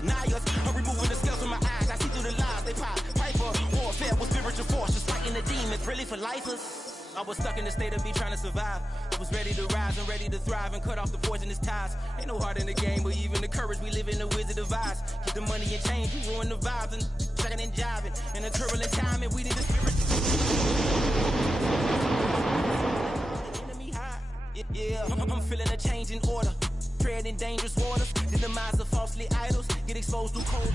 deny us. I'm removing the scales from my eyes. I see through the lies they pop. Fight for warfare with spiritual forces, fighting the demons, really for lifers. I was stuck in the state of me trying to survive. I was ready to rise and ready to thrive and cut off the poisonous ties. Ain't no heart in the game, but even the courage we live in the Wizard of Oz. Get the money and change, we ruin the vibes and chucking and jiving. In a turbulent time, and we need the spirit. Enemy high, yeah. I'm feeling a change in order. Treading dangerous waters. The demise of falsely idols get exposed through cold.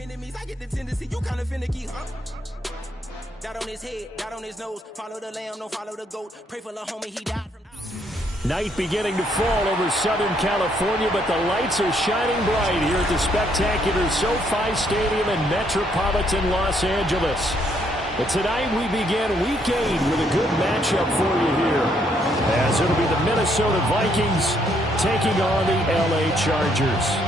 Enemies, I get the tendency, you kinda finicky, huh? Dot on his head, dot on his nose. Follow the lamb, don't follow the goat. Pray for the homie, he died from... Night beginning to fall over Southern California, but the lights are shining bright here at the spectacular SoFi Stadium in metropolitan Los Angeles. But tonight we begin Week 8 with a good matchup for you here, as it'll be the Minnesota Vikings taking on the LA Chargers.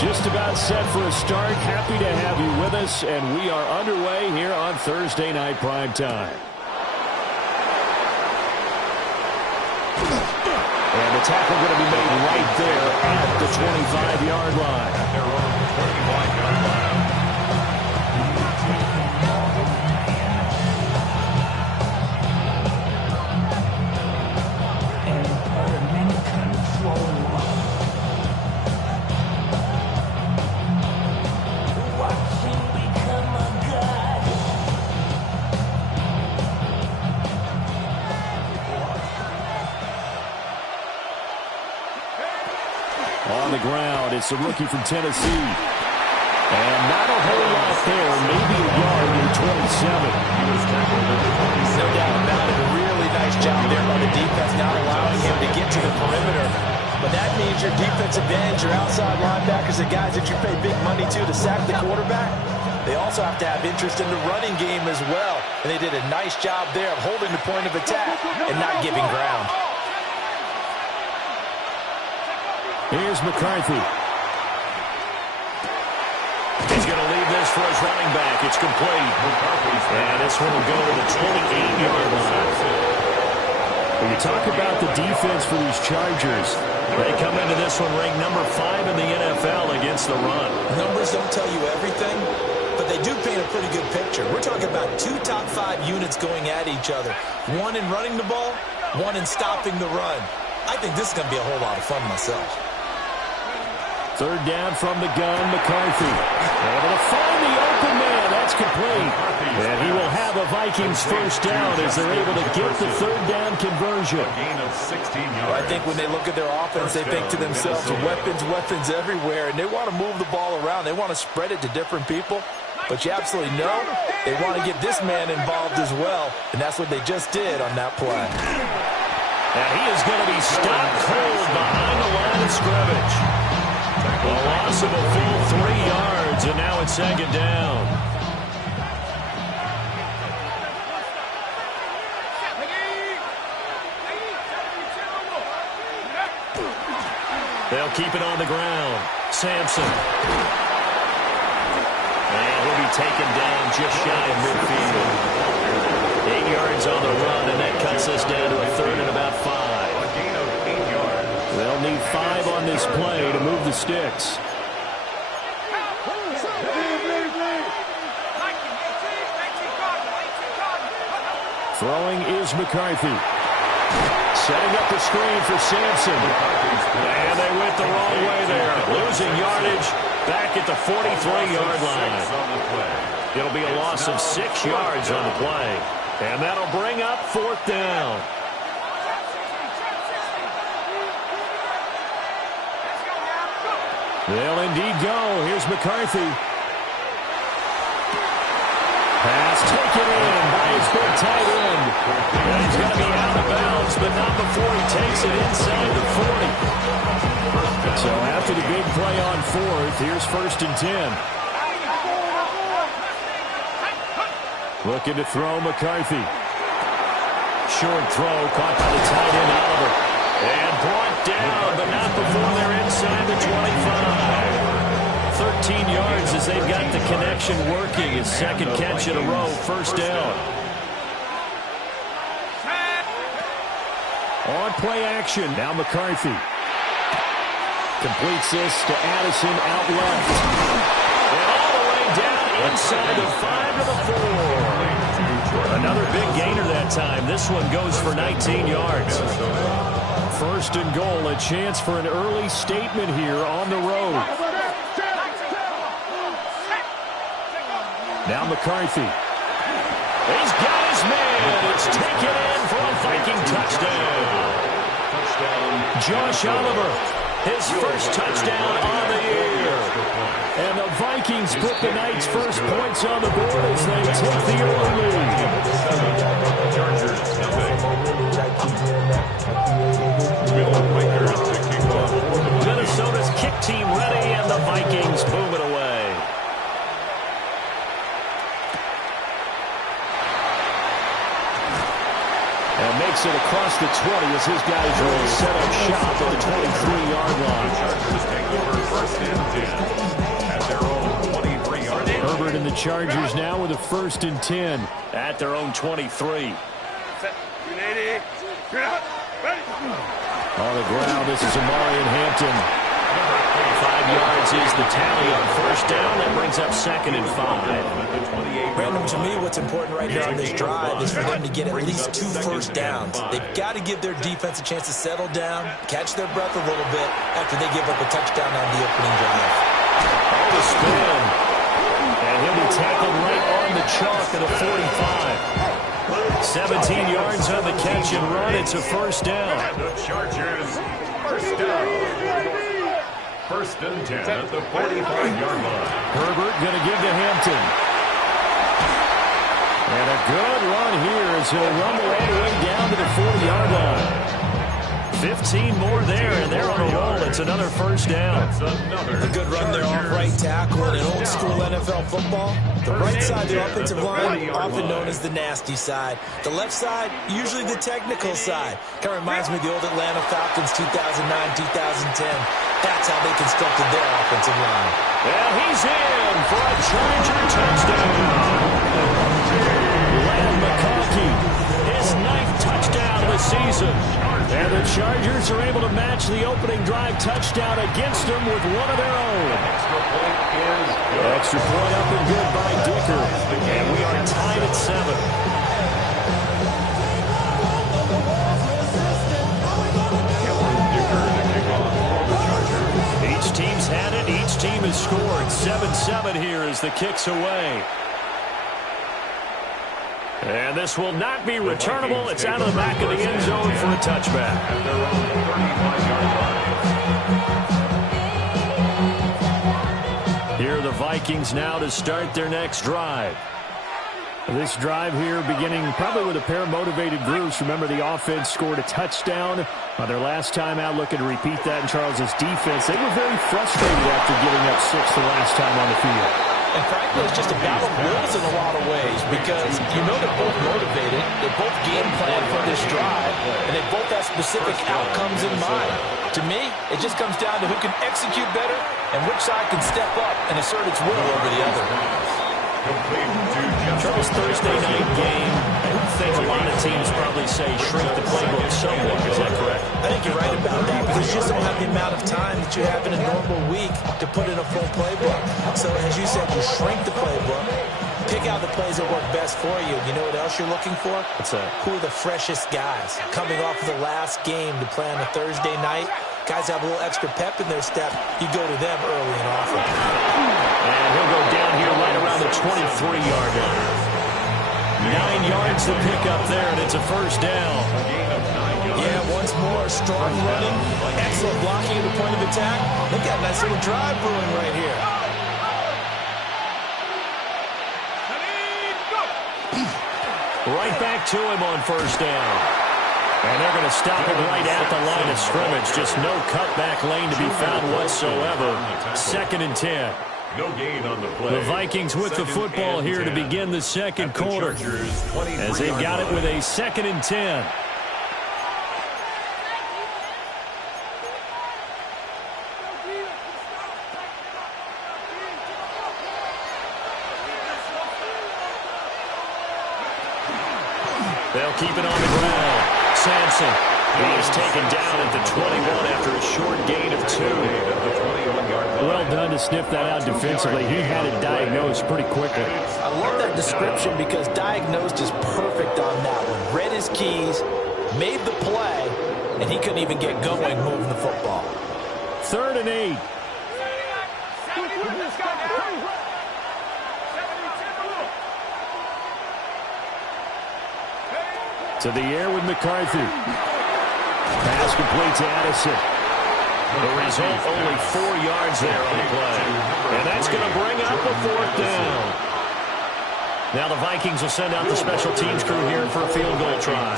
Just about set for a start. Happy to have you with us, and we are underway here on Thursday Night Prime Time. And the tackle going to be made right there at the 25-yard line. Their own 25-yard line. On the ground, it's a rookie from Tennessee. And not a whole lot there, maybe a yard near 27. No doubt about it. A really nice job there by the defense, not allowing him to get to the perimeter. But that means your defensive ends, your outside linebackers, the guys that you pay big money to sack the quarterback, they also have to have interest in the running game as well. And they did a nice job there of holding the point of attack and not giving ground. Here's McCarthy. He's going to leave this for his running back. It's complete. And this one will go to the 28-yard line. When you talk about the defense for these Chargers, they come into this one ranked number 5 in the NFL against the run. Numbers don't tell you everything, but they do paint a pretty good picture. We're talking about 2 top 5 units going at each other. One in running the ball, one in stopping the run. I think this is going to be a whole lot of fun myself. Third down from the gun, McCarthy. Able to find the open man. That's complete. And he will have a Vikings first down as they're able to get the third down conversion. Well, I think when they look at their offense, they think to themselves, weapons everywhere, and they want to move the ball around. They want to spread it to different people. But you absolutely know they want to get this man involved as well, and that's what they just did on that play. And he is going to be stopped cold behind the line of scrimmage. A loss of a full 3 yards, and now it's second down. They'll keep it on the ground. Sampson. And he'll be taken down just shy of midfield. 8 yards on the run, and that cuts us down to a third and about 5. They'll need 5 on this play to move the sticks. Throwing is McCarthy. Setting up the screen for Sampson. And they went the wrong way there. Losing yardage back at the 43-yard line. It'll be a loss of 6 yards on the play. And that'll bring up fourth down. They'll indeed go. Here's McCarthy. Pass taken in by his big tight end. And he's going to be out of bounds, but not before he takes it inside the 40. So after the big play on fourth, here's 1st and 10. Looking to throw McCarthy. Short throw caught by the tight end Oliver. And brought down, but not before they're inside the 25. 13 yards as they've got the connection working. His second catch in a row, first down. On play action, now McCarthy. Completes this to Addison out left. And all the way down inside the 5 to the 4. Another big gainer that time. This one goes for 19 yards. First and goal, a chance for an early statement here on the road. Now McCarthy. He's got his man. It's taken in for a Viking touchdown. Josh Oliver, his first touchdown on the year. And the Vikings put the Knights' first points on the board as they take the early lead. Minnesota's kick team ready, and the Vikings boom it away. And makes it across the 20 as his guys really set up shop at the 23-yard line. Herbert and the Chargers now with a 1st and 10 at their own 23. On the ground, this is Amari and Hampton. 5 yards is the tally on first down. That brings up 2nd and 5. Brandon, to me, what's important right here on this drive is for them to get at least 2 first downs. They've got to give their defense a chance to settle down, catch their breath a little bit after they give up a touchdown on the opening drive. Oh, the spin. And he'll be tackled right on the chalk at the 45. 17 yards on the catch and run. It's a first down. The Chargers, first down. 1st and 10 at the 45-yard line. Herbert going to give to Hampton. And a good run here as he'll rumble all the way down to the 40-yard line. 15 more there, and they're on a roll. It's another first down. A good run there off right tackle in old school NFL football. The right side of the offensive line, often known as the nasty side. The left side, usually the technical side. Kind of reminds me of the old Atlanta Falcons 2009, 2010. That's how they constructed their offensive line. And he's in for a Charger touchdown. Lamb McConkey, his 9th touchdown of the season. And the Chargers are able to match the opening drive touchdown against them with one of their own. Extra point up and good by Dicker. And we are tied at 7. Each team's had it. Each team has scored. 7-7 here as the kick's away. And this will not be returnable. It's out of the back of the end zone for a touchback. Here are the Vikings now to start their next drive. This drive here beginning probably with a pair of motivated groups. Remember, the offense scored a touchdown on their last time out. Looking to repeat that in Charles's defense. They were very frustrated after giving up 6 the last time on the field. And frankly, it's just a battle of wills in a lot of ways because you know they're both motivated, they both game plan for this drive, and they both have specific outcomes in mind. To me, it just comes down to who can execute better and which side can step up and assert its will over the other. Charles, Thursday night game, I think a lot of teams probably say shrink the playbook somewhat. Is that correct? I think you're right about that because you just don't have the amount of time that you have in a normal week to put in a full playbook. So as you said, you shrink the playbook, pick out the plays that work best for you. You know what else you're looking for? What's that? Who are the freshest guys coming off of the last game to play on a Thursday night? Guys have a little extra pep in their step. You go to them early and often. And he'll go down here right around the 23-yard line. 9 yards to pick up there, and it's a first down. Yeah, once more, strong running, excellent blocking at the point of attack. Look at a nice little drive brewing right here. Right back to him on first down. And they're going to stop him right at the line of scrimmage. Just no cutback lane to be found whatsoever. 2nd and 10. No gain on the play. The Vikings with the football here to begin the second quarter as they've got it with a 2nd and 10. They'll keep it on the ground. Sampson. He is taken down at the 21 after a short gain of 2. Well done to sniff that out defensively. He had it diagnosed pretty quickly. I love that description because diagnosed is perfect on that one. Read his keys, made the play, and he couldn't even get going moving the football. 3rd and 8. To the air with McCarthy. Pass complete to Addison. The result, only 4 yards there on the play. And that's going to bring up a 4th down. Now the Vikings will send out the special teams crew here for a field goal try.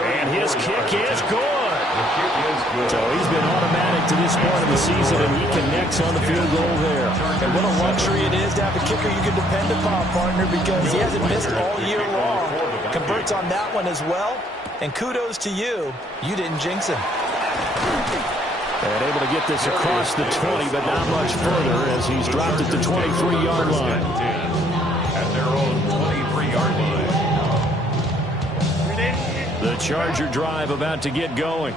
And his kick is good. So he's been automatic to this point of the season, and he connects on the field goal there. And what a luxury it is to have a kicker you can depend upon, partner, because he hasn't missed all year long. Converts on that one as well. And kudos to you. You didn't jinx him. And able to get this across the 20, but not much further as he's dropped at the 23-yard line. At their own 23-yard line. The Charger drive about to get going.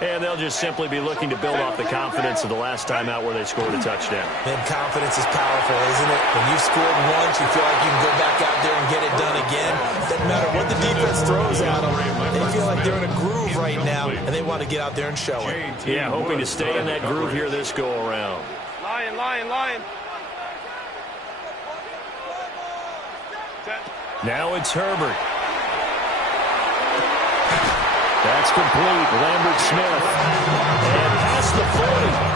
And they'll just simply be looking to build off the confidence of the last time out where they scored a touchdown. And confidence is powerful, isn't it? When you've scored once, you feel like you can go back out there and get it done again. Doesn't matter what the defense throws at them. They feel like they're in a groove right now, and they want to get out there and show it. Yeah, hoping to stay in that groove here this go-around. Lion. Now it's Herbert. That's complete. Lambert Smith. And past the 40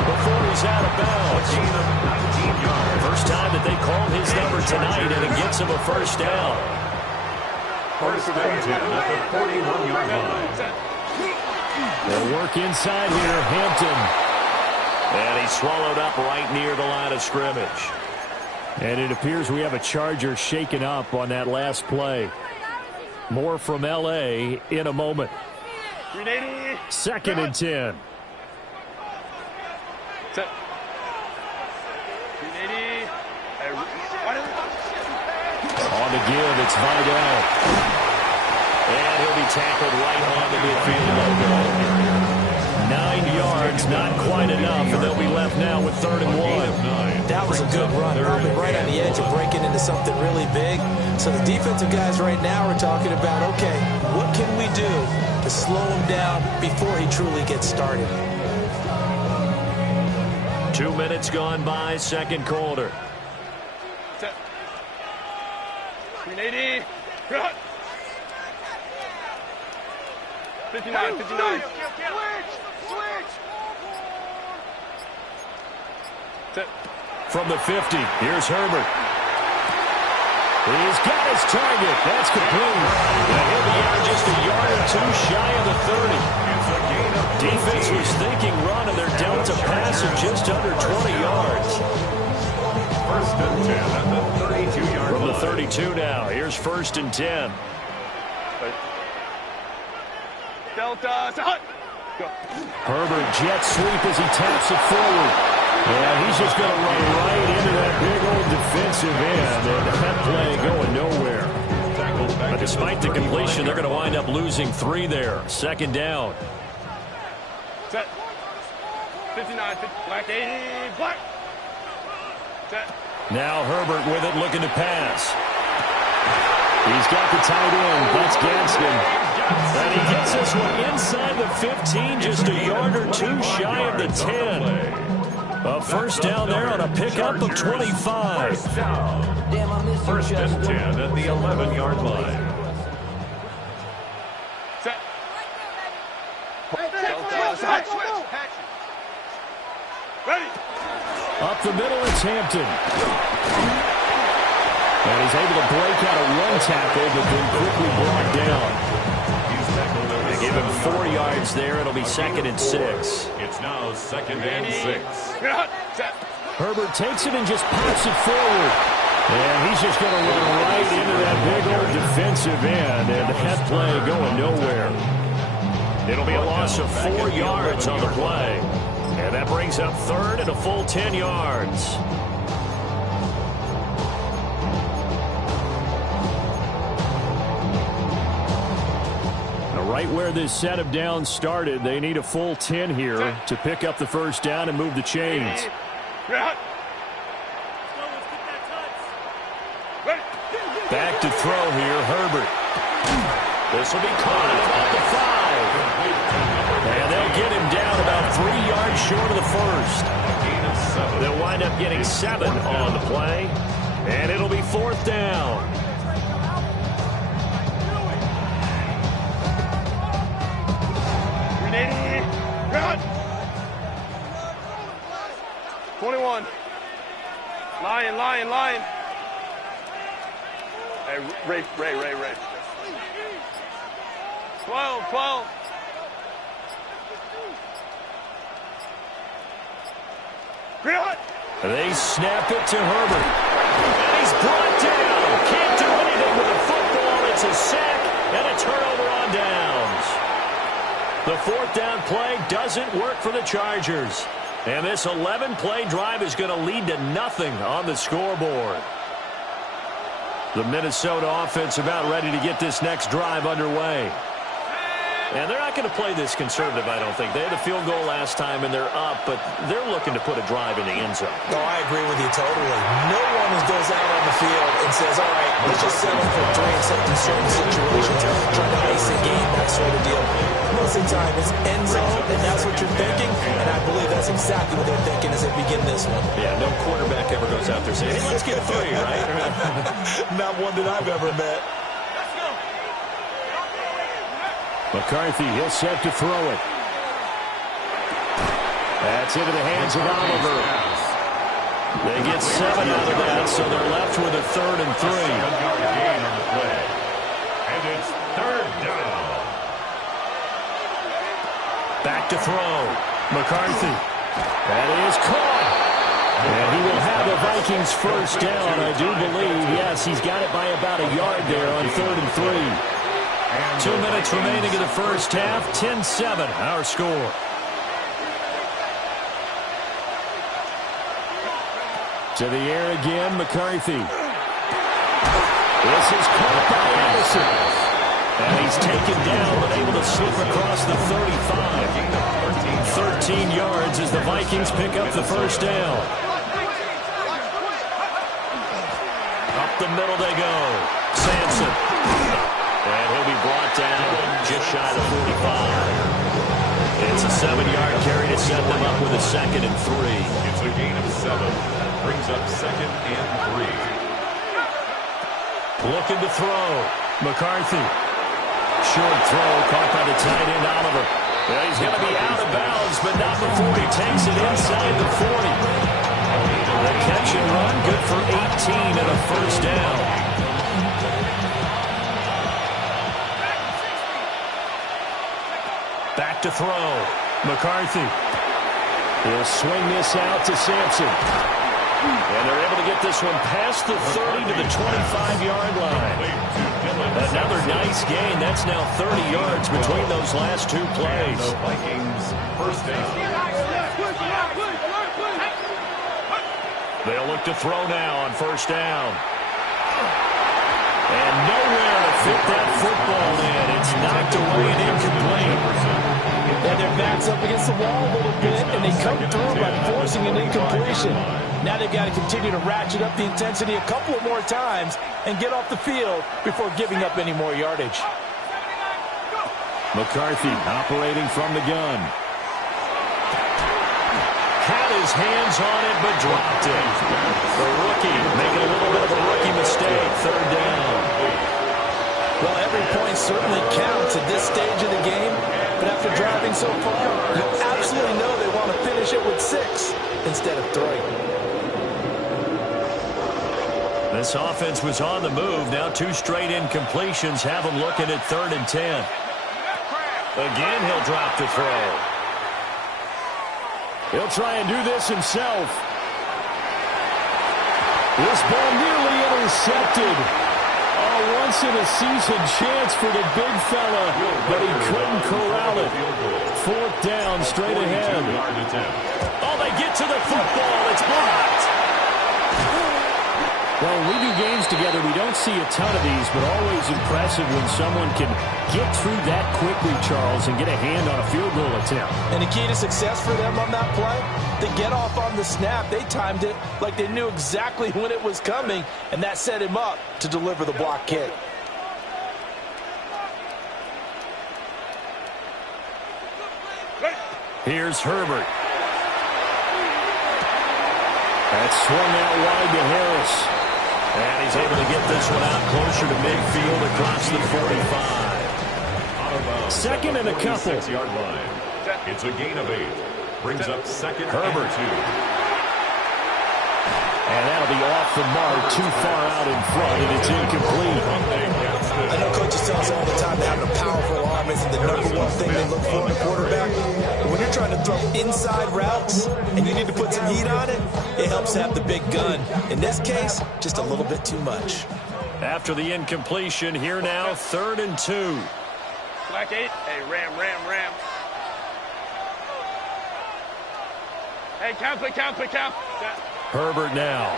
before he's out of bounds. First time that they called his number tonight, and it gets him a first down. 1st and 10 at the 41-yard line. They'll work inside here. Hampton. And he's swallowed up right near the line of scrimmage. And it appears we have a Charger shaken up on that last play. More from L.A. in a moment. 2nd and 10. On the give, it's Vidal. And he'll be tackled right on the midfield logo. 9 yards, not quite enough, and they'll be left now with 3rd and 1. That was a good run, probably right on the edge of breaking into something really big. So the defensive guys right now are talking about, okay, what can we do to slow him down before he truly gets started? 2 minutes gone by, second quarter. 380. 59. From the 50, here's Herbert. He's got his target. That's complete. And he'll be out just a yard or 2 shy of the 30. Defense was thinking run, and they're down to pass at just under 20 yards. 1st and 10 at the 32-yard line. From the 32 now, here's 1st and 10. Delta. Go. Herbert jet sweep as he taps it forward. Yeah, he's just going to run right into that big old defensive end, and that play going nowhere. But despite the completion, they're going to wind up losing 3 there. 2nd down. Set. 59. Black 80. Black. Set. Now Herbert with it, looking to pass. He's got the tight end. That's Gadsden. And he gets this one inside the 15, just a yard or 2 shy of the 10. A first down there on a pickup of 25. 1st and 10 at the 11-yard line. Set. Ready. Up the middle, it's Hampton. And he's able to break out a 1 tackle, but then quickly brought down. He's tackled at the gave him 4 yards there. It'll be 2nd and 6. It's now 2nd and 6. Set. Herbert takes it and just pops it forward. And he's just going to run right into that big old defensive end. And that play going nowhere. It'll be a loss of 4 yards on the play. And that brings up 3rd and a full 10 yards. Right where this set of downs started, they need a full 10 here to pick up the first down and move the chains. Back to throw here, Herbert. This will be caught at about the 5. And they'll get him down about 3 yards short of the first. They'll wind up getting 7 on the play. And it'll be 4th down. Run. 21. Lion. Hey, Ray. 12. They snap it to Herbert. And he's brought down. Can't do anything with the football. It's a sack and a turnover on downs. The 4th down play doesn't work for the Chargers. And this 11-play drive is going to lead to nothing on the scoreboard. The Minnesota offense about ready to get this next drive underway. And they're not going to play this conservative, I don't think. They had a field goal last time, and they're up, but they're looking to put a drive in the end zone. No, I agree with you totally. No one goes out on the field and says, all right, let's just settle for 3 in certain situations, trying to ice a game, that sort of deal. Most of the time, it's end zone, and that's what you're thinking, and I believe that's exactly what they're thinking as they begin this one. Yeah, no quarterback ever goes out there saying, hey, let's get 3, right? Not one that I've ever met. McCarthy, he'll set to throw it. That's into the hands of Oliver. They get 7 out of that, so they're left with a 3rd and 3. 7-yard gain on the play. And it's 3rd down. Back to throw. McCarthy. That is caught. And he will have the Vikings first down, I do believe. Yes, he's got it by about a yard there on 3rd and 3. 2 minutes remaining in the first half. 10-7, our score. To the air again, McCarthy. This is caught by Addison. And he's taken down, but able to slip across the 35. 13 yards as the Vikings pick up the first down. Up the middle they go. Sampson. And he'll be brought down just shy of 45. It's a 7-yard carry to set them up with a 2nd and 3. It's a gain of 7. Brings up 2nd and 3. Looking to throw. McCarthy. Short throw caught by the tight end, Oliver. Well, he's going to be out of bounds, but not before he takes it inside the 40. The catch and run, good for 18 and a first down. Back to throw. McCarthy. He'll swing this out to Sampson. And they're able to get this one past the 30 to the 25-yard line. Another nice gain. That's now 30 yards between those last 2 plays. The Vikings first down. They'll look to throw now on first down. And nowhere to fit that football in. It's knocked away and incomplete. And their back's up against the wall a little bit, and they come through by forcing an incompletion. Now they've got to continue to ratchet up the intensity a couple of more times and get off the field before giving up any more yardage. McCarthy operating from the gun. Had his hands on it, but dropped it. The rookie making a little bit of a rookie mistake. 3rd down. Well, every point certainly counts at this stage of the game. But after driving so far, you absolutely know they want to finish it with 6 instead of 3. This offense was on the move. Now 2 straight incompletions have them looking at 3rd and 10. Again, he'll drop the throw. He'll try and do this himself. This ball nearly intercepted. A once-in-a-season chance for the big fella, but he couldn't corral it. Fourth down, straight ahead. Oh, they get to the football. It's blocked. Well, when we do games together, we don't see a ton of these, but always impressive when someone can get through that quickly, Charles, and get a hand on a field goal attempt. And the key to success for them on that play, to get off on the snap, they timed it like they knew exactly when it was coming, and that set him up to deliver the block kick. Here's Herbert. That's swung out wide to Harris. And he's able to get this one out closer to midfield across the 45. Second and a couple. Yard line. It's a gain of 8. Brings up second Herbert. and 2. And that'll be off the mark, too far out in front, and it's incomplete. I know coaches tell us all the time that having a powerful arm isn't the number one thing they look for in a quarterback. But when you're trying to throw inside routes and you need to put some heat on it, it helps have the big gun. In this case, just a little bit too much. After the incompletion, here now, 3rd and 2. Black 8. Hey, ram. Hey, count. Herbert now.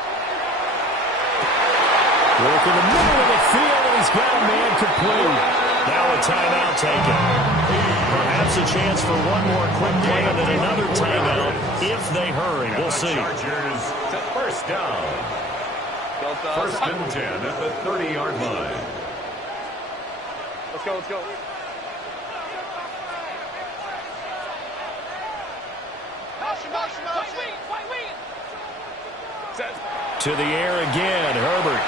Work in the middle of the field, and he's got a man complete. Now a timeout taken. Perhaps a chance for one more quick play and then another timeout if they hurry. We'll see. Chargers, first down. First and 10 at the 30-yard line. Let's go. To the air again, Herbert.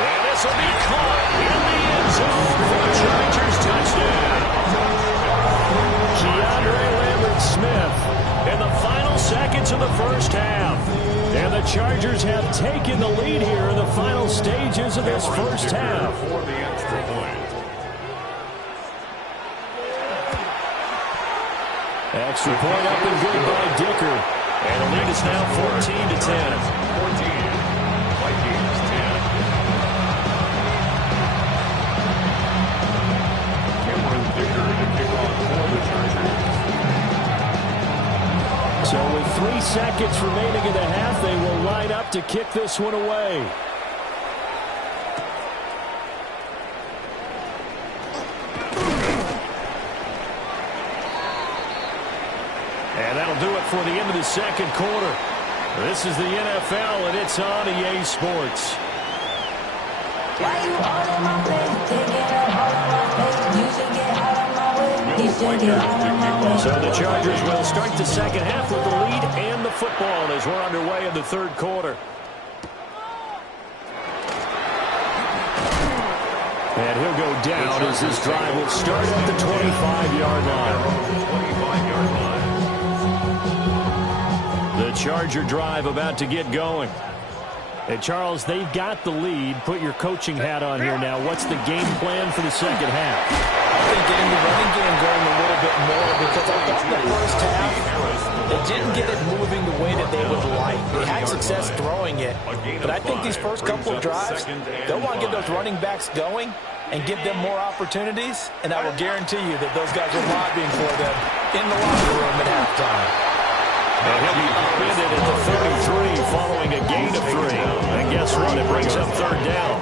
And this will be caught in the end zone for the Chargers touchdown. Keandre Lambert-Smith in the final seconds of the first half. And the Chargers have taken the lead here in the final stages of this first half. For the extra point. Extra point up and good by Dicker. And the lead is now 14-10. 14. Vikings 10. Cameron Dicker to kick off for the Chargers. So with 3 seconds remaining in the half, they will line up to kick this one away. And that'll do it for the end of the second quarter. This is the NFL, and it's on EA Sports. Why you all in my face? Taking up all of my space. You should get out of my way. You should get out of my way. So the Chargers will start the second half with the lead and the football as we're underway in the third quarter. And he'll go down as this drive will start at the 25-yard line. 25-yard line. The Charger drive about to get going. Hey, Charles, they've got the lead. Put your coaching hat on here now. What's the game plan for the second half? I think getting the running game going a little bit more because I thought the first half they didn't get it moving the way that they would like. They had success throwing it, but I think these first couple of drives, they'll want to get those running backs going and give them more opportunities, and I will guarantee you that those guys are lobbying for them in the locker room at halftime. And he'll be upended at the 33 following a gain of 3. And guess what? It brings up third down.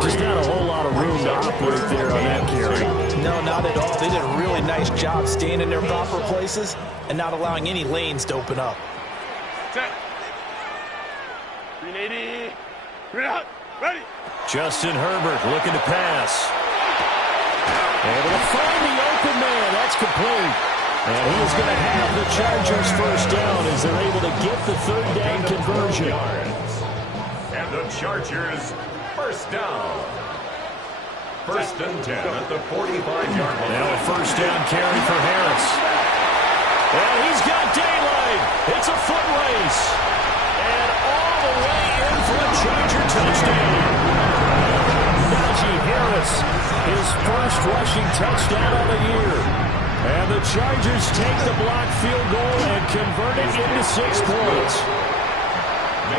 Just not a whole lot of room to operate there on that carry. No, not at all. They did a really nice job staying in their proper places and not allowing any lanes to open up. Set. 380. Ready. Justin Herbert looking to pass. Able to find the open man. That's complete. And he's going to have the Chargers first down as they're able to get the third down conversion. And the Chargers first down. First and 10 at the 45-yard line. Now a first down carry for Harris. And he's got daylight. It's a foot race. And all the way in for a Charger touchdown. Najee Harris, his rushing touchdown on the year. And the Chargers take the blocked field goal and convert it into 6 points.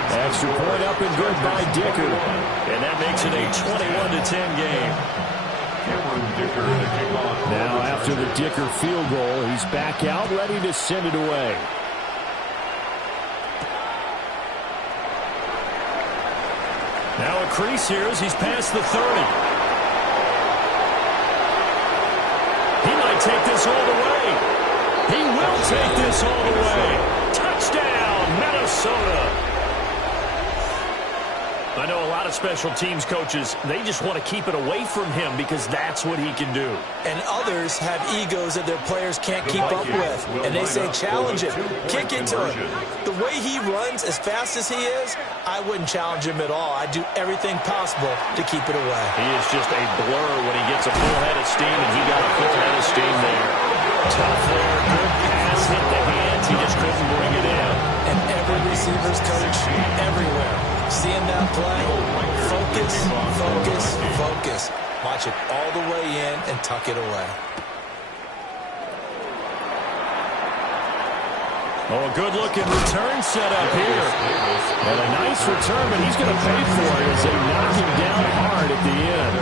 Extra point up and good by Dicker. And that makes it a 21-10 game. Now after the Dicker field goal, he's back out ready to send it away. Now a crease here as he's past the 30. He might take this all the way. He will take this all the way. Touchdown, Minnesota. I know a lot of special teams coaches, they just want to keep it away from him because that's what he can do. And others have egos that their players can't keep up with. And they say, challenge it, kick into it. The way he runs as fast as he is, I wouldn't challenge him at all. I'd do everything possible to keep it away. He is just a blur when he gets a full head of steam, and he got a full head of steam there. Tough there, good pass, hit the hands, he just couldn't bring it in. And every receiver's coach, everywhere, seeing that play, focus, focus, focus. Watch it all the way in and tuck it away. Oh, a good-looking return set up here. And a nice return, but he's going to pay for it as they knock him down hard at the end.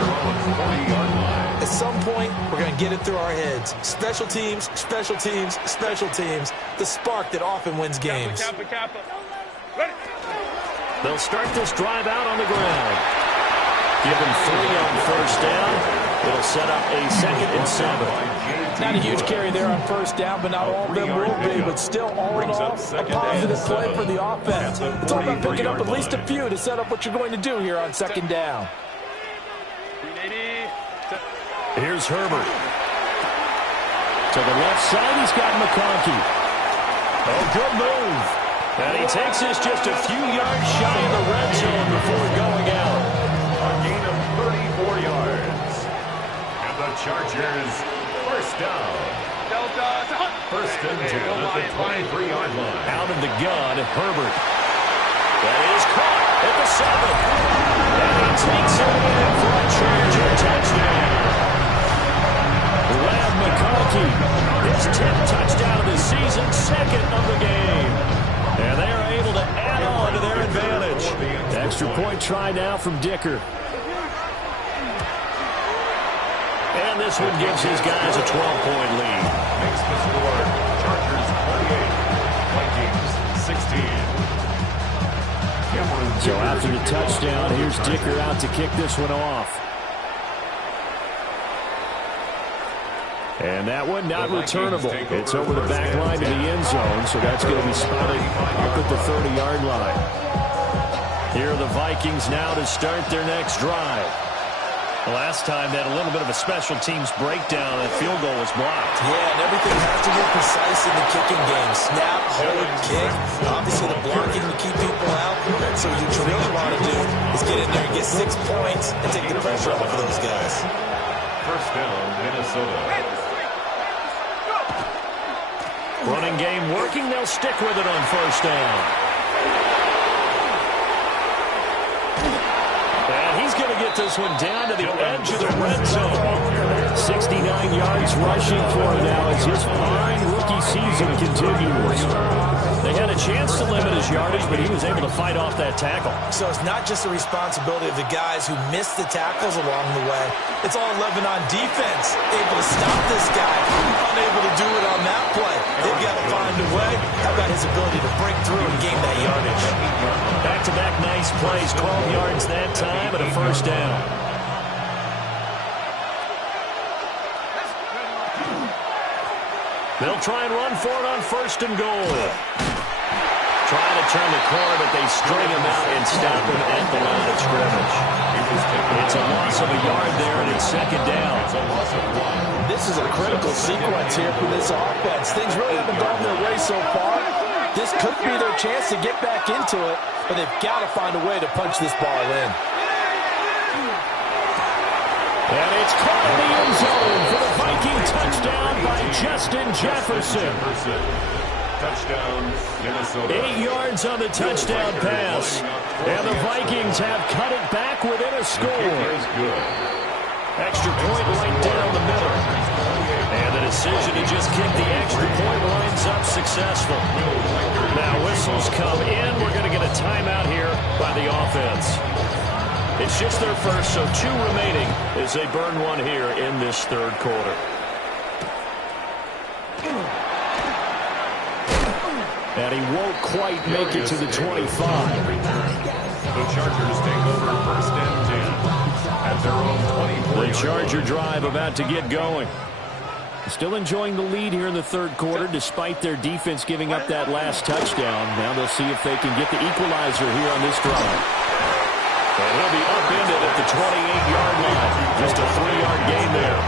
At some point, we're going to get it through our heads. Special teams, special teams, special teams. The spark that often wins games. They'll start this drive out on the ground. Give him 3 on first down. It'll set up a 2nd and 7. Not a huge carry there on first down, but not all of them will be. But still, all in all, a positive play for the offense. It's all about picking up at least a few to set up what you're going to do here on 2nd down. Here's Herbert. To the left side, he's got McConkey. Oh, good move. And he takes this just a few yards shy of the red zone before going out. A gain of 34 yards. And the Chargers, first down. First and 10 at the 23-yard line. Out of the gun, Herbert. That is caught at the 7. And he takes it in for a Charger touchdown. Ladd McConkey, his 10th touchdown of the season, 2nd of the game. And they are able to add on to their advantage. Extra point try now from Dicker. And this one gives his guys a 12-point lead. Makes the score Chargers 28, Vikings 16. So after the touchdown, here's Dicker out to kick this one off. And that one not returnable. It's over the back line to the end zone, so that's going to be spotted up at the 30-yard line. Here are the Vikings now to start their next drive. Last time they had a little bit of a special teams breakdown. That field goal was blocked. Yeah, and everything has to get precise in the kicking game. Snap, hold, kick. Obviously the blocking to keep people out. So what you really want to do is get in there and get 6 points and take the pressure off of those guys. First down, Minnesota. Running game working. They'll stick with it on first down. And he's going to get this one down to the edge of the red zone. 69 yards rushing for him now as his fine rookie season continues. They had a chance to limit his yardage, but he was able to fight off that tackle. So it's not just the responsibility of the guys who missed the tackles along the way. It's all Lebanon defense, able to stop this guy, unable to do it on that play. They've got to find a way. How about his ability to break through and gain that yardage? Back-to-back nice plays, 12 yards that time, and a first down. They'll try and run for it on first and goal. Trying to turn the corner, but they string him out and stop him at the line of scrimmage. It's a loss of a yard there, and it's 2nd down. This is a critical sequence here for this offense. Things really haven't gone their way so far. This could be their chance to get back into it, but they've got to find a way to punch this ball in. And it's caught in the end zone for the Viking touchdown by Justin Jefferson. Touchdown, Minnesota. 8 yards on the touchdown pass. And the Vikings have cut it back within a score. Extra point right down the middle. And the decision to just kick the extra point lines up successful. Now whistles come in. We're going to get a timeout here by the offense. It's just their first, so 2 remaining as they burn one here in this third quarter. And he won't quite make it to the 25. The Chargers take over first and 10 at their own 24. The Charger drive about to get going. Still enjoying the lead here in the third quarter despite their defense giving up that last touchdown. Now they'll see if they can get the equalizer here on this drive. And he'll be upended at the 28-yard line. Just a 3-yard gain there.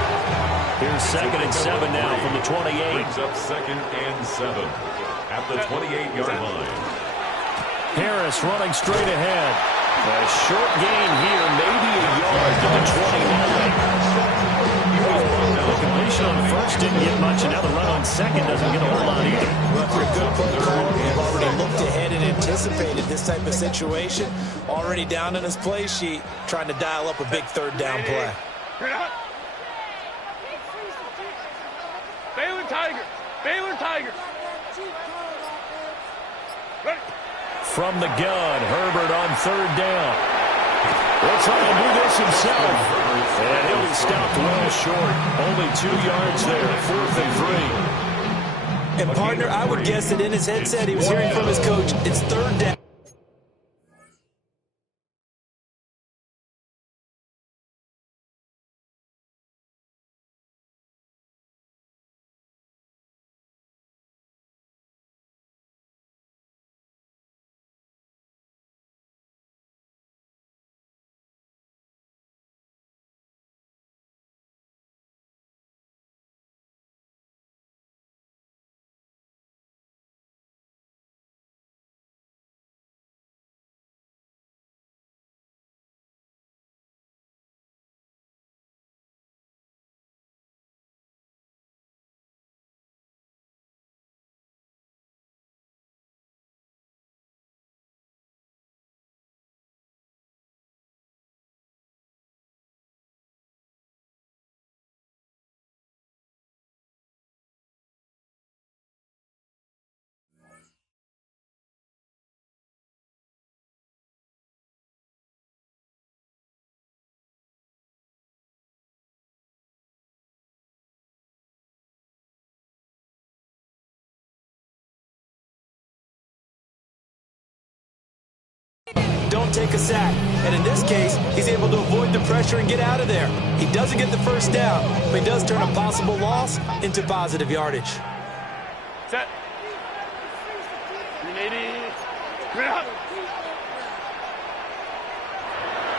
Here's 2nd and 7 now from the 28. Brings up 2nd and 7 at the 28-yard line. Harris running straight ahead. A short gain here, maybe a yard to the 29. The completion on first didn't get much, and now the run on second doesn't get a whole lot either. Well, for a good play caller, you've already looked ahead and anticipated this type of situation. Already down in his play sheet, trying to dial up a big third down play. Baylor Tiger. Baylor Tiger. Ready. From the gun, Herbert on third down. He'll try to do this himself. And he'll be stopped well short. Only 2 yards there, 4th and 3. And, partner, I would guess that in his headset he was hearing from his coach, it's third down. Don't take a sack. And in this case, he's able to avoid the pressure and get out of there. He doesn't get the first down, but he does turn a possible loss into positive yardage. Set. 380.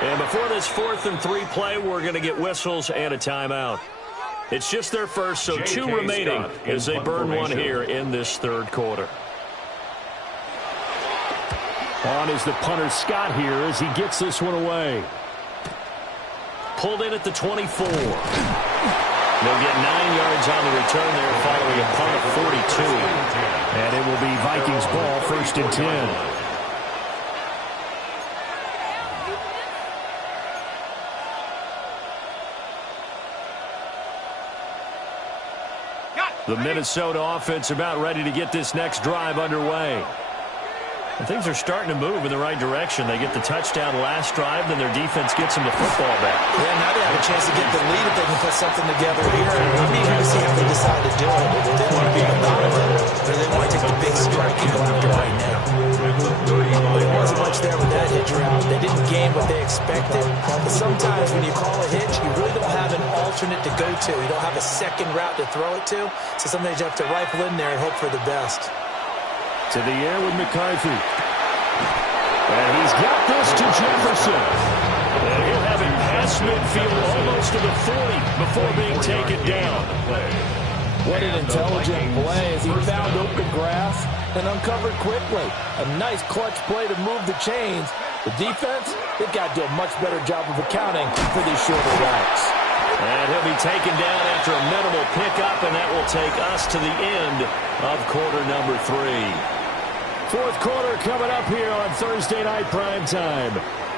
And before this 4th and 3 play, we're going to get whistles and a timeout. It's just their first, so 2 remaining as they burn one here in this third quarter. On is the punter Scott here as he gets this one away. Pulled in at the 24. They'll get 9 yards on the return there following a punt of 42. And it will be Vikings ball, 1st and 10. The Minnesota offense about ready to get this next drive underway. And things are starting to move in the right direction. They get the touchdown last drive, then their defense gets them the football back. Yeah, now they have a chance to get the lead if they can put something together here. I'm eager to see if they decide to do it. They want to be methodical, or they want to take the big strike and go after right now. There wasn't much there with that hitch route. They didn't gain what they expected. But sometimes when you call a hitch, you really don't have an alternate to go to. You don't have a second route to throw it to. So sometimes you have to rifle in there and hope for the best. To the air with McCarthy. And he's got this to Jefferson. And he'll have it past midfield almost to the 40 before being taken down. What an intelligent play as he found open grass and uncovered quickly. A nice clutch play to move the chains. The defense, they've got to do a much better job of accounting for these shorter routes. And he'll be taken down after a minimal pickup, and that will take us to the end of quarter number 3. Fourth quarter coming up here on Thursday Night Primetime.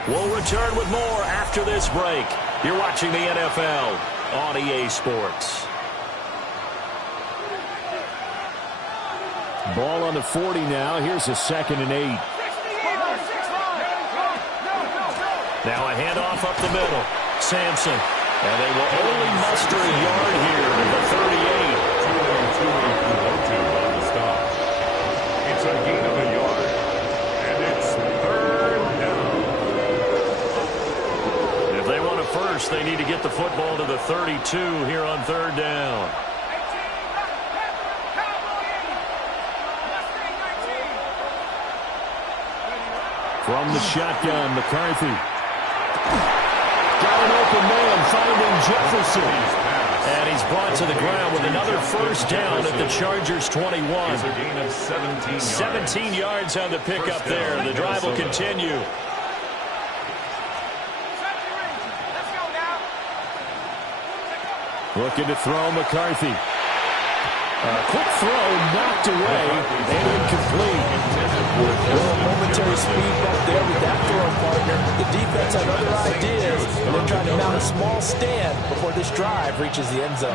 We'll return with more after this break. You're watching the NFL on EA Sports. Ball on the 40 now. Here's a 2nd and 8. Now a handoff up the middle. Sampson. And they will only muster a yard here at the 38. 2 on the stop. It's a gain of a yard. And it's 3rd down. If they want a first, they need to get the football to the 32 here on 3rd down. From the shotgun, McCarthy. Got an open man, finding Jefferson. And he's brought to the ground with another first down at the Chargers' 21. It's a gain of 17 yards. 17 yards on the pickup there. The drive will continue. Looking to throw, McCarthy. Quick throw, knocked away, and incomplete. Well, momentary speed bump there with that throw, partner. The defense had other ideas, and they're trying to mount a small stand before this drive reaches the end zone.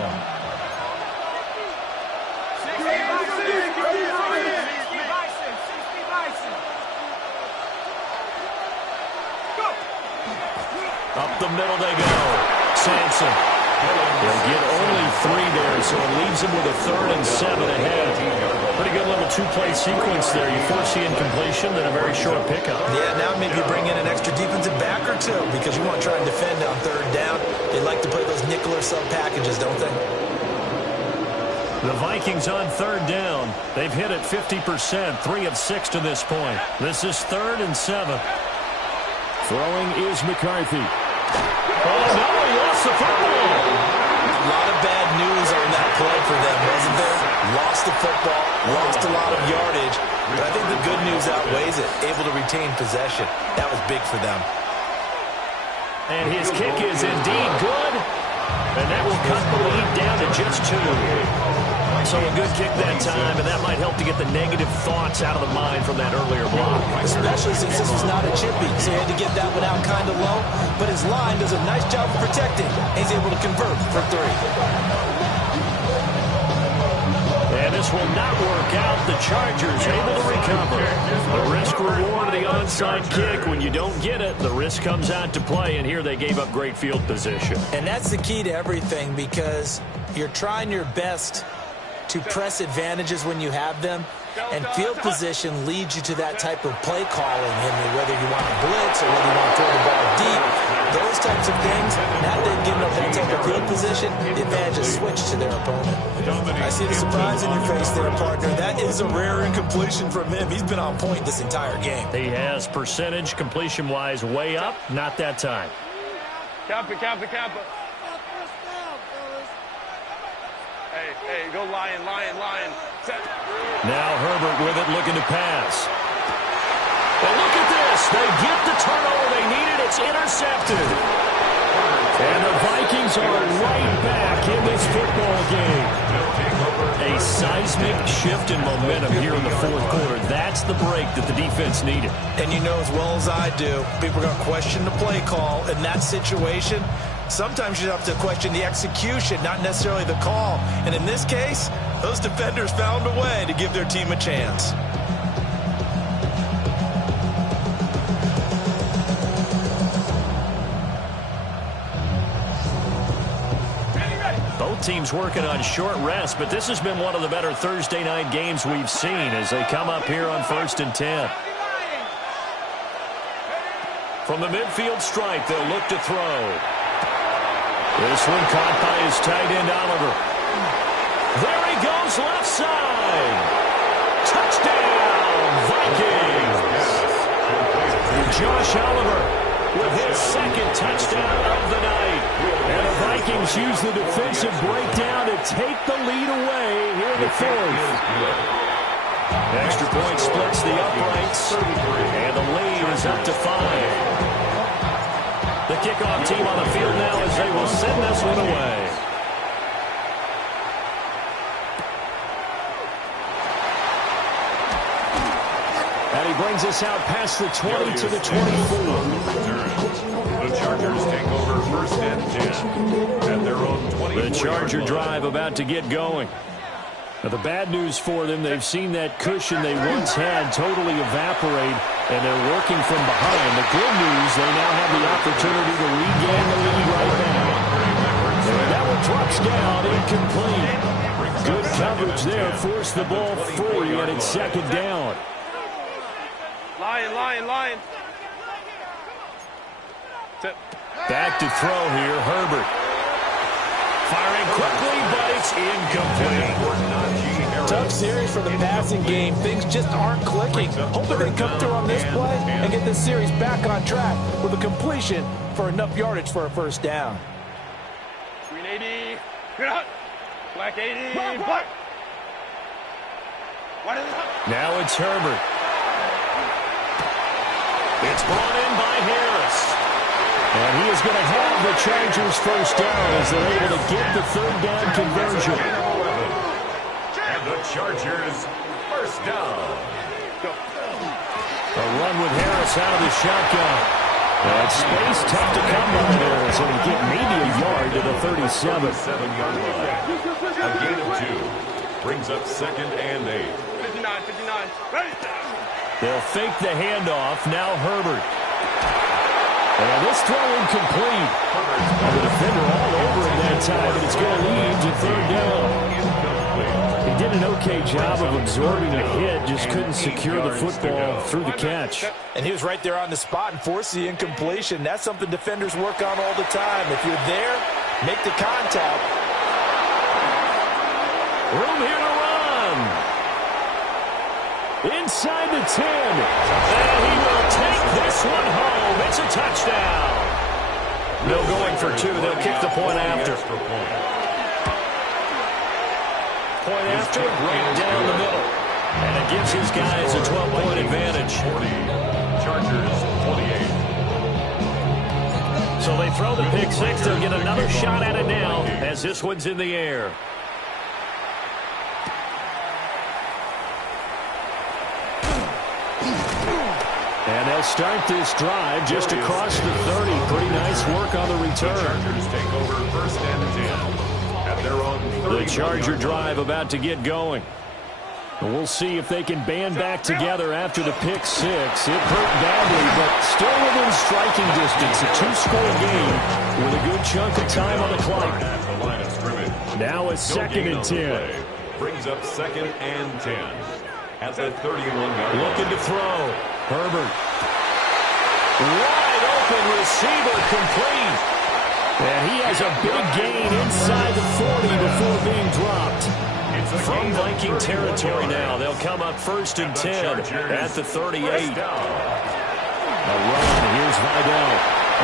Up the middle they go. Sampson. They'll get only 3 there, so it leaves them with a 3rd and 7 ahead. Pretty good little 2-play sequence there. You force the incompletion, then a very short pickup. Yeah, now maybe you bring in an extra defensive back or two because you want to try and defend on 3rd down. They like to play those nickel or sub packages, don't they? The Vikings on 3rd down. They've hit it 50%, 3 of 6 to this point. This is 3rd and 7. Throwing is McCarthy. Oh, no, he lost the football. A lot of bad news on that play for them, wasn't there? Lost the football, lost a lot of yardage, but I think the good news outweighs it. Able to retain possession. That was big for them. And his kick is indeed good, and that will cut the lead down to just 2. So a good kick that time, and that might help to get the negative thoughts out of the mind from that earlier block. Especially since this was not a chippy, so he had to get that one out kind of low. But his line does a nice job of protecting. He's able to convert for 3. And this will not work out. The Chargers able to recover. The risk-reward of the onside kick. When you don't get it, the risk comes out to play, and here they gave up great field position. And that's the key to everything because you're trying your best to press advantages when you have them, and field position leads you to that type of play calling, whether you want to blitz or whether you want to throw the ball deep. Those types of things, now they've given up that type of field position, the advantage is switched to their opponent. I see the surprise in your face there, partner. That is a rare incompletion from him. He's been on point this entire game. He has percentage completion-wise way up, not that time. Count it. Hey, go Lion. Set. Now Herbert with it, looking to pass. And look at this. They get the turnover they needed. It's intercepted. And the Vikings are right back in this football game. A seismic shift in momentum here in the 4th quarter. That's the break that the defense needed. And you know as well as I do, people are going to question the play call in that situation. Sometimes you have to question the execution, not necessarily the call. And in this case, those defenders found a way to give their team a chance. Both teams working on short rest, but this has been one of the better Thursday night games we've seen as they come up here on 1st and 10. From the midfield stripe, they'll look to throw. This one caught by his tight end, Oliver. There he goes, left side. Touchdown, Vikings. Josh Oliver with his 2nd touchdown of the night. And the Vikings use the defensive breakdown to take the lead away here in the 4th. Extra point splits the uprights, and the lead is up to 5. The kickoff team on the field now as they will send this one away. And he brings us out past the 20 to the 24. The Chargers take over first and 10 at their own 24-yard line. The Charger drive about to get going. Now, the bad news for them, they've seen that cushion they once had totally evaporate, and they're working from behind. The good news, they now have the opportunity to regain the lead right now. And that one drops down, incomplete. Good coverage there, forced the ball free, and it's second down. Lion. Back to throw here, Herbert. Firing quickly, but it's incomplete. Tough series for the passing game. Things just aren't clicking. Hoping they come through on this play and get this series back on track with a completion for enough yardage for a first down. Green 80. Black 80. Black. Now it's Herbert. It's brought in by Harris. And he is going to have the Chargers first down as they're able to get the third down conversion. And the Chargers first down. A run with Harris out of the shotgun. That space tough to come by there, so he get maybe a yard to the 37. 37-yard line. A gain of 2 brings up second and 8. 59. Ready. They'll fake the handoff. Now Herbert. And this throw incomplete. And the defender all over him that time, and it's going to lead to third down. He did an okay job of absorbing the hit, just couldn't secure the football through the catch. And he was right there on the spot and forced the incompletion. That's something defenders work on all the time. If you're there, make the contact. Room here to run. Inside the 10. And he will take this one home. It's a touchdown. No going for 2. They'll kick the point after. Point after, right down the middle. And it gives his guys a 12-point advantage. 40. Chargers 48. So they throw the pick six. They'll get another shot at it now as this one's in the air. And they'll start this drive just across the 30. Pretty nice work on the return. The Chargers take over first and 10 at their own 30. The Charger drive about to get going. We'll see if they can band back together after the pick six. It hurt badly, but still within striking distance. A 2-score game with a good chunk of time on the clock. At the line of scrimmage. Now a second and 10. Brings up second and 10 at the 31-yard line. Looking to throw. Herbert. Wide open receiver, complete. And he has a big gain inside the 40 before being dropped. From Viking territory now, they'll come up first and 10 at the 38. A run, here's Vidal.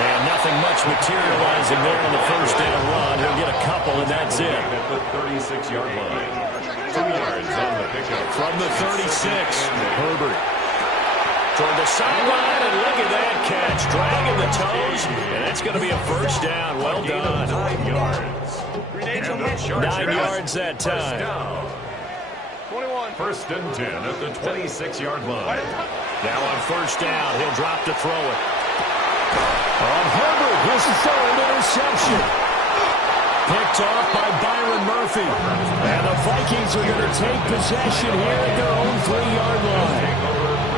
And nothing much materializing there on the first down run. He'll get a couple, and that's it. At the 36-yard line. 2 yards on the pickup. From the 36, Herbert. Toward the sideline, and look at that catch. Dragging the toes, and that's going to be a first down. Well done. 9 yards. 9 yards that time. 21. First and 10 at the 26-yard line. Now on first down, he'll drop to throw it. On Herbert, his third interception. Picked off by Byron Murphy. And the Vikings are going to take possession here at their own 3-yard line.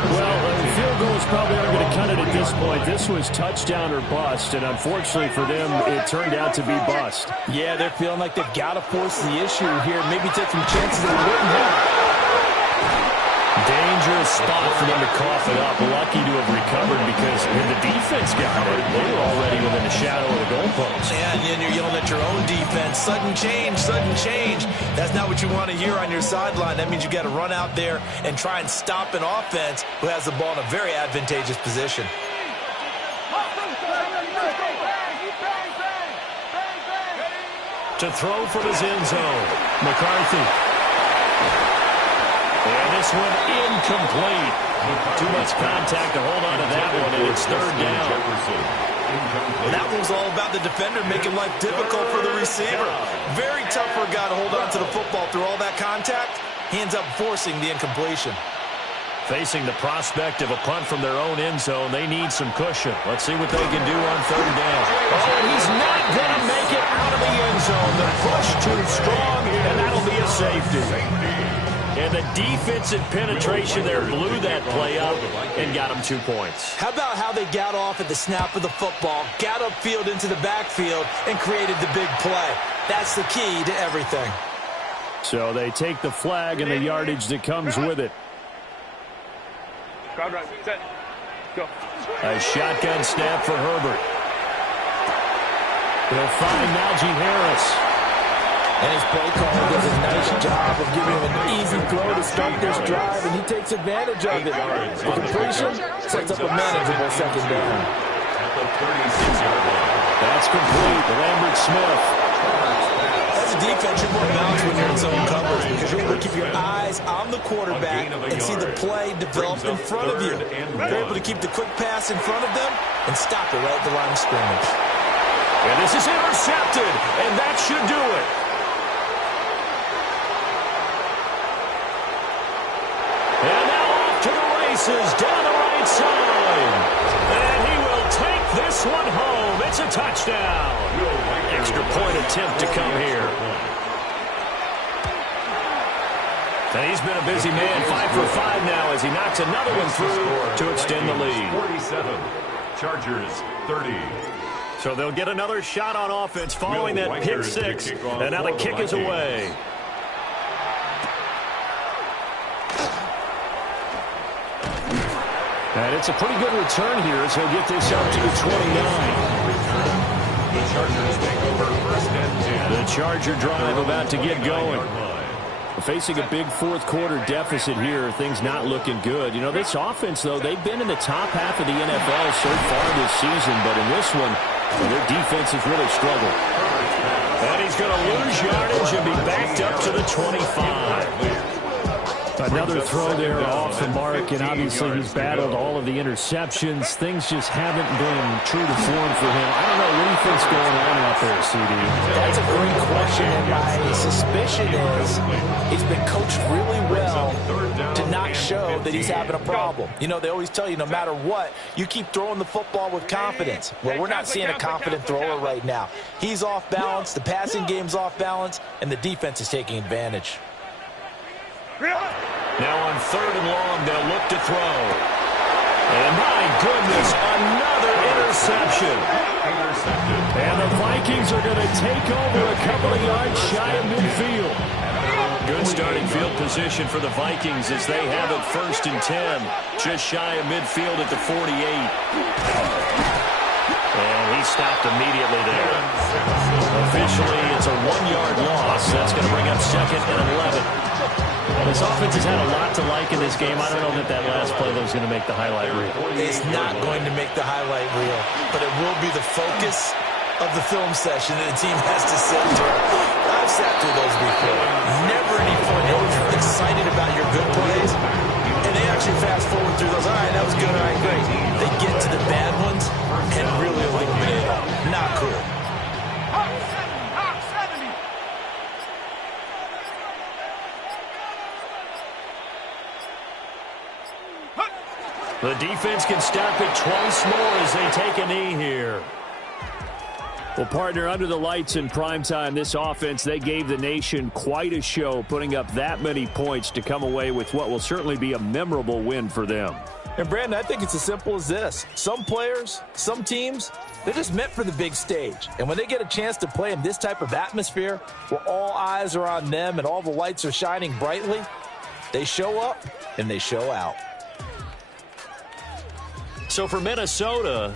Well, field goals probably aren't going to cut it at this point. This was touchdown or bust, and unfortunately for them, it turned out to be bust. Yeah, they're feeling like they've got to force the issue here. Maybe take some chances they wouldn't have. Dangerous spot for them to cough it up. Lucky to have recovered because when the defense got it, they were already within the shadow of the goalpost. Yeah, and then you're yelling at your own defense. Sudden change, sudden change. That's not what you want to hear on your sideline. That means you've got to run out there and try and stop an offense who has the ball in a very advantageous position. To throw from his end zone, McCarthy. And this one incomplete. Too much contact to hold on to that one, and it's third down. And that one's all about the defender making life difficult for the receiver. Very tough for a guy to hold on to the football through all that contact. He ends up forcing the incompletion. Facing the prospect of a punt from their own end zone, they need some cushion. Let's see what they can do on third down. Oh, and he's not too strong, and that'll be a safety. And the defensive penetration there blew that play up and got them 2 points. How about how they got off at the snap of the football, got upfield into the backfield, and created the big play? That's the key to everything. So they take the flag and the yardage that comes with it. Crowd right. Set. Go. A shotgun snap for Herbert. He'll find Najee Harris. And his play caller does a nice job of giving him an easy throw to start this drive, and he takes advantage of it. The completion sets up a manageable second down. That's complete. Lambert Smith. As a defense, you're more balanced when you're in zone coverage because you're able to keep your eyes on the quarterback and see the play develop in front of you. You're able to keep the quick pass in front of them and stop it right at the line of scrimmage. And this is intercepted, and that should do it. And now off to the races down the right side. And he will take this one home. It's a touchdown. Extra point attempt to come here. And he's been a busy man, 5 for 5 now as he knocks another one through to extend the lead. 47, Chargers 30. So they'll get another shot on offense following that pick six. And now the kick is away. And it's a pretty good return here as he'll get this up to the 29. The Chargers take over first and 10. The Charger drive about to get going. Facing a big fourth quarter deficit here, things not looking good. You know, this offense, though, they've been in the top half of the NFL so far this season, but in this one, their defense has really struggled. And he's going to lose yardage and be backed up to the 25. Another throw there off the mark, and obviously he's battled all of the interceptions. Things just haven't been true to form for him. I don't know what he thinks going on out there, CD. That's a great question, and my suspicion is he's been coached really well to not show that he's having a problem. You know, they always tell you no matter what, you keep throwing the football with confidence. Well, we're not seeing a confident thrower right now. He's off balance, the passing game's off balance, and the defense is taking advantage. Now on 3rd and long, they'll look to throw. And my goodness, another interception. And the Vikings are going to take over a couple of yards shy of midfield. Good starting field position for the Vikings as they have it 1st and 10. Just shy of midfield at the 48. And he stopped immediately there. Officially, it's a 1-yard loss. That's going to bring up 2nd and 11. This offense has had a lot to like in this game. I don't know that last play that was going to make the highlight reel. It's not going to make the highlight reel, but it will be the focus of the film session that the team has to sit through. I've sat through those before. Never any fun. You're excited about your good plays, and they actually fast forward through those. All right, that was good. All right, great. They get to the bad ones and really eliminate them. Not cool. The defense can stop it twice more as they take a knee here. Well, partner, under the lights in primetime, this offense, they gave the nation quite a show, putting up that many points to come away with what will certainly be a memorable win for them. And, Brandon, I think it's as simple as this. Some players, some teams, they're just meant for the big stage. And when they get a chance to play in this type of atmosphere where all eyes are on them and all the lights are shining brightly, they show up and they show out. So for Minnesota,